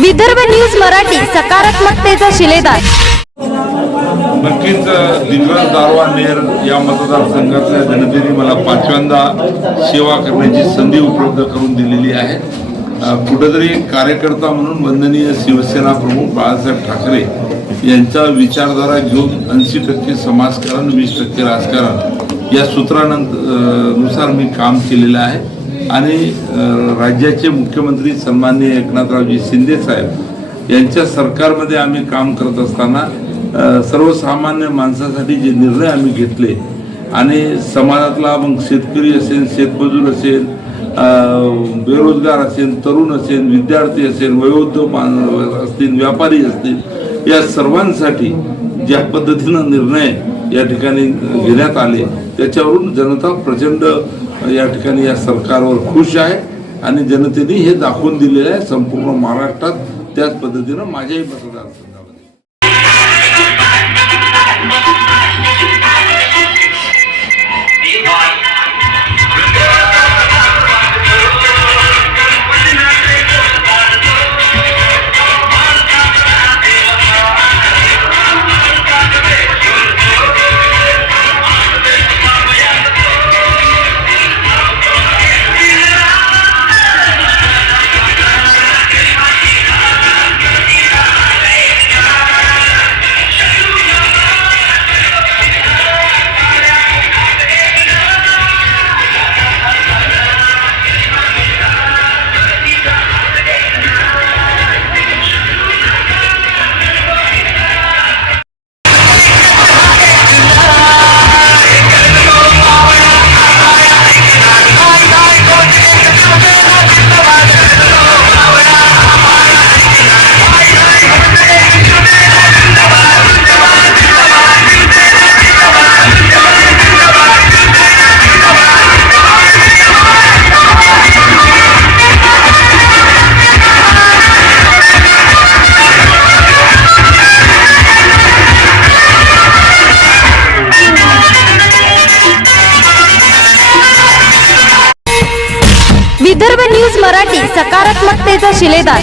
Vidarbha news Marathi सकारात्मकतेचा शिलेदार नक्कीच दिग्रज दारवा नेर या मतदारसंघातल्या जनतेने मला पाचव्यांदा सेवा करण्याची संधी उपलब्ध करून दिलेली आहे. कुठेतरी कार्यकर्ता म्हणून वंदनीय शिवसेना प्रमुख बाळासाहेब ठाकरे यांचा विचारधारा घेऊन ऐंशी टक्के समाजकारण वीस टक्के राजकारण या सूत्रानंतरनुसार मी काम केलेलं आहे. आणि राज्याचे मुख्यमंत्री सन्माननीय एकनाथरावजी शिंदे साहेब यांच्या सरकारमध्ये आम्ही काम करत असताना सर्वसामान्य माणसासाठी जे निर्णय आम्ही घेतले आणि समाजातला मग शेतकरी असेल शेतमजूर असेल बेरोजगार असेल तरुण असेल विद्यार्थी असेल वयोवृद्ध असतील व्यापारी असतील या सर्वांसाठी ज्या पद्धतीनं निर्णय या ठिकाणी घेण्यात आले. त्याच्यावरून जनता प्रचंड या ठिकाणी या सरकारवर खुश आहे आणि जनतेने हे दाखवून दिलेलं आहे संपूर्ण महाराष्ट्रात त्याच पद्धतीनं माझ्याही मतदारसंघात विदर्भ न्यूज मराठी सकारात्मकतेचा शिलेदार.